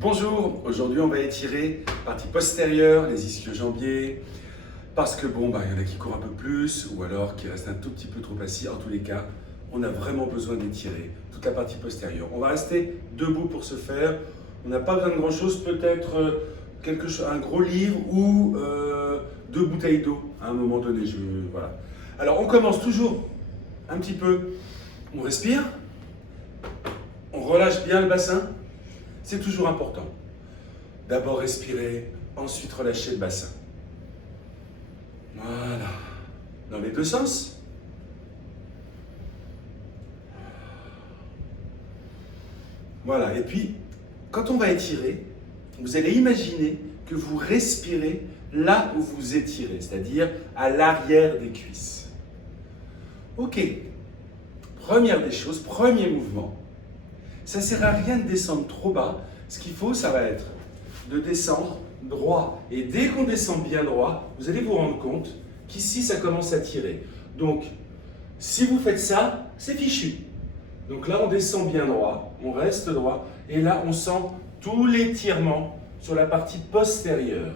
Bonjour, aujourd'hui on va étirer partie postérieure, les ischio-jambiers, parce que bon, il y en a qui courent un peu plus ou alors qui restent un tout petit peu trop assis. En tous les cas, on a vraiment besoin d'étirer toute la partie postérieure. On va rester debout pour ce faire. On n'a pas besoin de grand chose, peut-être un gros livre ou 2 bouteilles d'eau à un moment donné. Voilà. Alors on commence toujours un petit peu, on respire, on relâche bien le bassin. C'est toujours important. D'abord respirer, ensuite relâcher le bassin. Voilà. Dans les deux sens. Voilà. Et puis, quand on va étirer, vous allez imaginer que vous respirez là où vous étirez, c'est-à-dire à l'arrière des cuisses. Ok. Première des choses, premier mouvement. Ça ne sert à rien de descendre trop bas. Ce qu'il faut, ça va être de descendre droit. Et dès qu'on descend bien droit, vous allez vous rendre compte qu'ici, ça commence à tirer. Donc, si vous faites ça, c'est fichu. Donc là, on descend bien droit, on reste droit. Et là, on sent tout l'étirement sur la partie postérieure.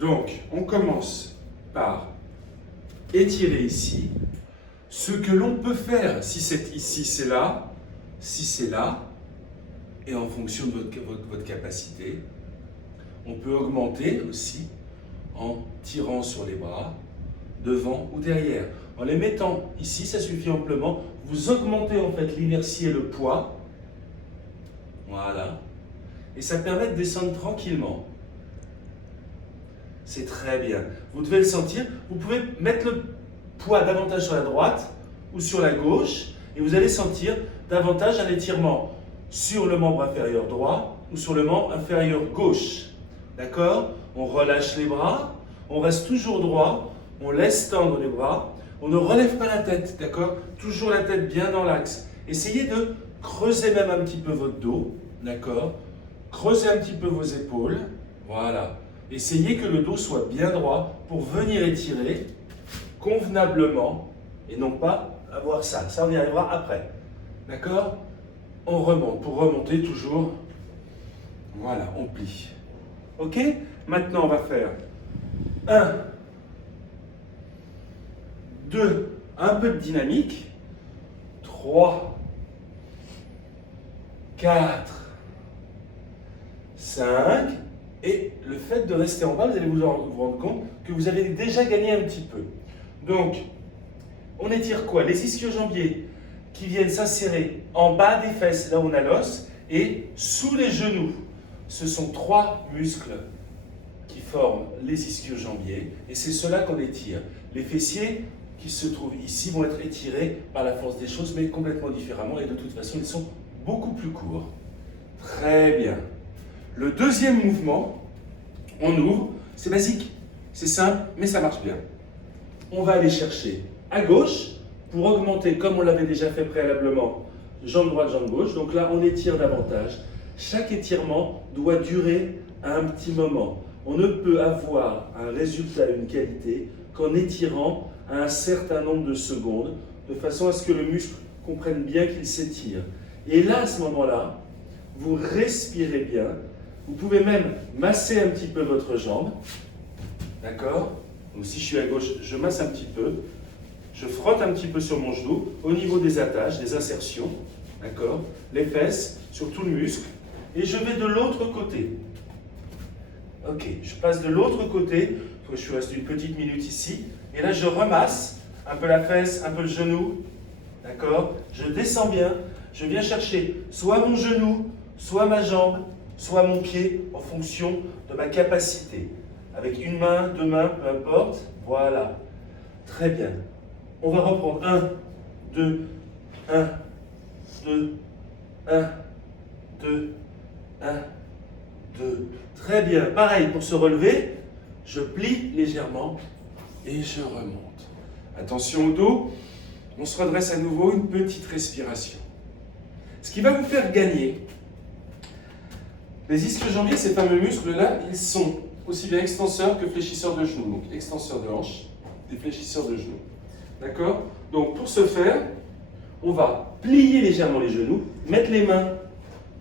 Donc, on commence par étirer ici. Ce que l'on peut faire, si c'est ici, c'est là. Si c'est là, et en fonction de votre capacité, on peut augmenter aussi en tirant sur les bras, devant ou derrière. En les mettant ici, ça suffit amplement. Vous augmentez en fait l'inertie et le poids. Voilà. Et ça permet de descendre tranquillement. C'est très bien. Vous devez le sentir. Vous pouvez mettre le poids davantage sur la droite ou sur la gauche et vous allez sentir davantage un étirement sur le membre inférieur droit ou sur le membre inférieur gauche. D'accord? On relâche les bras, on reste toujours droit, on laisse tendre les bras, on ne relève pas la tête, d'accord? Toujours la tête bien dans l'axe. Essayez de creuser même un petit peu votre dos, d'accord? Creusez un petit peu vos épaules, voilà. Essayez que le dos soit bien droit pour venir étirer convenablement et non pas avoir ça. Ça, on y arrivera après. D'accord? On remonte. Pour remonter, toujours, voilà, on plie. Ok? Maintenant, on va faire 1, 2, un peu de dynamique, 3, 4, 5, et le fait de rester en bas, vous allez vous rendre compte que vous avez déjà gagné un petit peu. Donc, on étire quoi? Les ischio-jambiers qui viennent s'insérer en bas des fesses, là où on a l'os, et sous les genoux. Ce sont 3 muscles qui forment les ischio-jambiers, et c'est cela qu'on étire. Les fessiers qui se trouvent ici vont être étirés par la force des choses, mais complètement différemment, et de toute façon, ils sont beaucoup plus courts. Très bien. Le deuxième mouvement, on ouvre, c'est basique, c'est simple, mais ça marche bien. On va aller chercher à gauche, pour augmenter, comme on l'avait déjà fait préalablement, jambe droite, jambe gauche. Donc là, on étire davantage. Chaque étirement doit durer un petit moment. On ne peut avoir un résultat, une qualité, qu'en étirant un certain nombre de secondes, de façon à ce que le muscle comprenne bien qu'il s'étire. Et là, à ce moment-là, vous respirez bien. Vous pouvez même masser un petit peu votre jambe. D'accord? Donc si je suis à gauche, je masse un petit peu. Je frotte un petit peu sur mon genou, au niveau des attaches, des insertions, d'accord? Les fesses, sur tout le muscle. Et je vais de l'autre côté. Ok, je passe de l'autre côté, je suis resté une petite minute ici. Et là, je remasse un peu la fesse, un peu le genou, d'accord? Je descends bien, je viens chercher soit mon genou, soit ma jambe, soit mon pied, en fonction de ma capacité. Avec une main, 2 mains, peu importe. Voilà. Très bien. On va reprendre 1, 2, 1, 2, 1, 2, 1, 2. Très bien. Pareil, pour se relever, je plie légèrement et je remonte. Attention au dos. On se redresse à nouveau, une petite respiration. Ce qui va vous faire gagner, les ischio-jambiers, ces fameux muscles-là, ils sont aussi bien extenseurs que fléchisseurs de genoux. Donc, extenseurs de hanches et fléchisseurs de genoux. D'accord? Donc, pour ce faire, on va plier légèrement les genoux, mettre les mains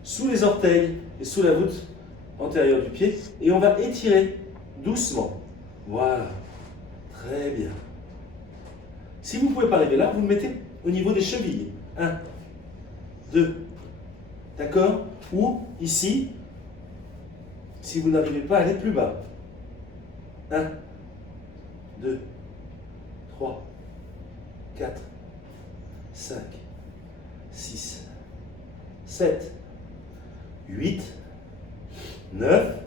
sous les orteils et sous la voûte antérieure du pied. Et on va étirer doucement. Voilà. Très bien. Si vous ne pouvez pas arriver là, vous le mettez au niveau des chevilles. 1, 2. D'accord? Ou ici, si vous n'arrivez pas à aller plus bas. 1, 2, 3, 4, 5, 6, 7, 8, 9,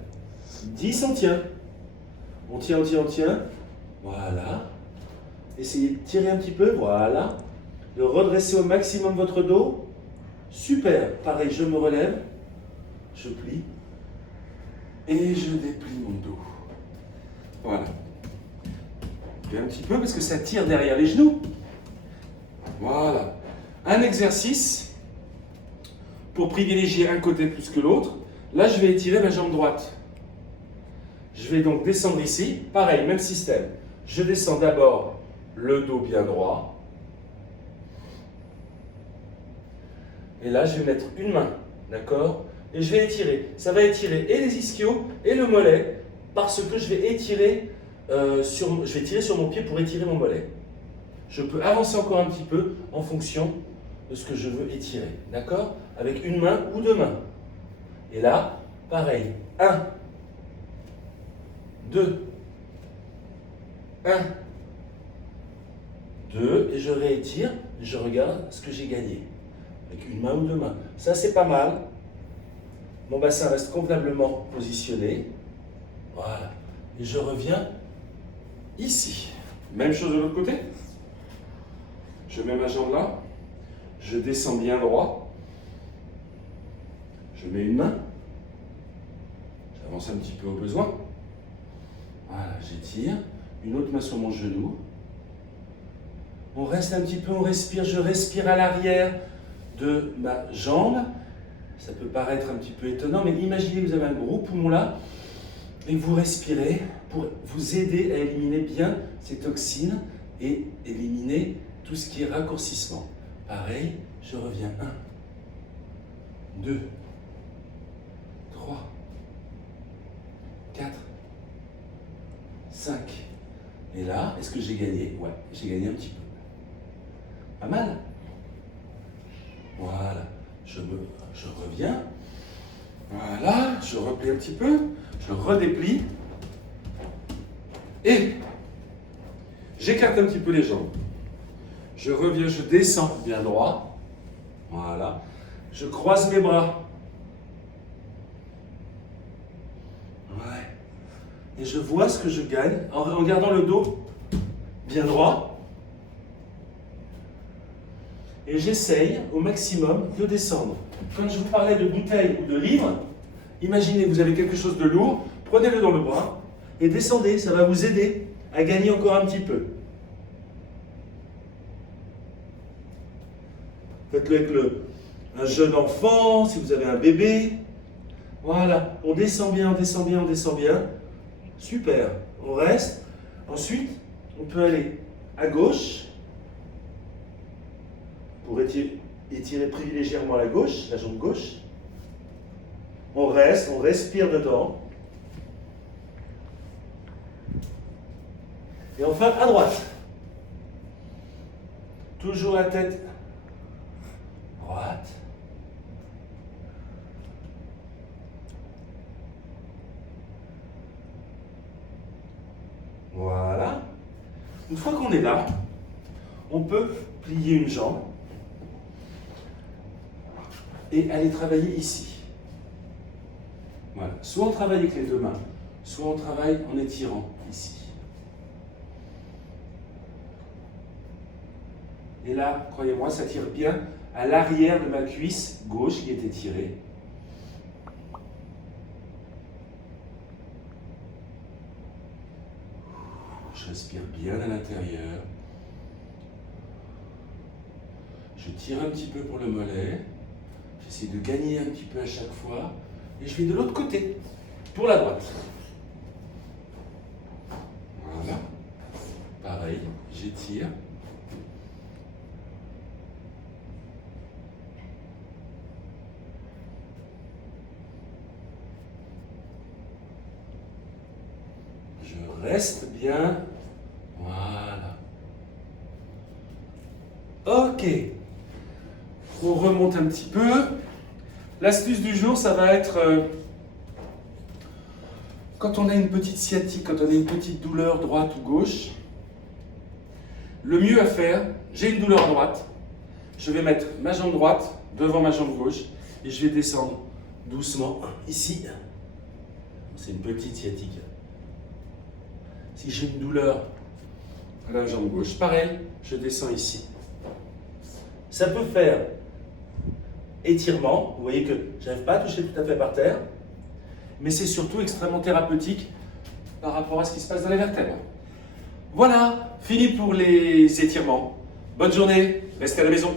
10, on tient. On tient, on tient, on tient. Voilà. Essayez de tirer un petit peu, voilà. De redresser au maximum votre dos. Super. Pareil, je me relève, je plie et je déplie mon dos. Voilà. Je vais un petit peu parce que ça tire derrière les genoux. Voilà. Un exercice pour privilégier un côté plus que l'autre. Là, je vais étirer ma jambe droite. Je vais donc descendre ici. Pareil, même système. Je descends d'abord le dos bien droit. Et là, je vais mettre une main, d'accord? Et je vais étirer. Ça va étirer et les ischios et le mollet parce que je vais étirer, je vais tirer sur mon pied pour étirer mon mollet. Je peux avancer encore un petit peu en fonction de ce que je veux étirer, d'accord? Avec une main ou deux mains. Et là, pareil. 1, 2, 1, 2, et je réétire, et je regarde ce que j'ai gagné. Avec une main ou deux mains. Ça, c'est pas mal. Mon bassin reste convenablement positionné. Voilà. Et je reviens ici. Même chose de l'autre côté. Je mets ma jambe là. Je descends bien droit. Je mets une main. J'avance un petit peu au besoin. Voilà, j'étire. Une autre main sur mon genou. On reste un petit peu, on respire. Je respire à l'arrière de ma jambe. Ça peut paraître un petit peu étonnant, mais imaginez que vous avez un gros poumon là et que vous respirez pour vous aider à éliminer bien ces toxines et éliminer tout ce qui est raccourcissement. Pareil, je reviens. 1, 2, 3, 4, 5. Et là, est-ce que j'ai gagné? Ouais, j'ai gagné un petit peu. Pas mal? Voilà, je reviens, voilà, je replie un petit peu, je redéplie, et j'écarte un petit peu les jambes. Je reviens, je descends bien droit, voilà, je croise mes bras, ouais, et je vois ce que je gagne en gardant le dos bien droit. Et j'essaye au maximum de descendre. Quand je vous parlais de bouteille ou de livre, imaginez, vous avez quelque chose de lourd, prenez-le dans le bras et descendez, ça va vous aider à gagner encore un petit peu. Faites-le avec un jeune enfant, si vous avez un bébé. Voilà, on descend bien, on descend bien, on descend bien. Super, on reste. Ensuite, on peut aller à gauche, pour étirer privilégiément la gauche, la jambe gauche. On reste, on respire dedans. Et enfin, à droite. Toujours la tête droite. Voilà. Une fois qu'on est là, on peut plier une jambe et aller travailler ici. Voilà. Soit on travaille avec les deux mains, soit on travaille en étirant ici. Et là, croyez-moi, ça tire bien à l'arrière de ma cuisse gauche qui est étirée. Je respire bien à l'intérieur. Je tire un petit peu pour le mollet. J'essaie de gagner un petit peu à chaque fois. Et je vais de l'autre côté, pour la droite. Voilà. Pareil, j'étire. reste bien. Voilà. Ok. On remonte un petit peu. L'astuce du jour, ça va être quand on a une petite sciatique, quand on a une petite douleur droite ou gauche, le mieux à faire, j'ai une douleur à droite, je vais mettre ma jambe droite devant ma jambe gauche et je vais descendre doucement ici. C'est une petite sciatique. Si j'ai une douleur à la jambe gauche, pareil, je descends ici. Ça peut faire étirement, vous voyez que je n'arrive pas à toucher tout à fait par terre, mais c'est surtout extrêmement thérapeutique par rapport à ce qui se passe dans les vertèbres. Voilà, fini pour les étirements. Bonne journée, restez à la maison.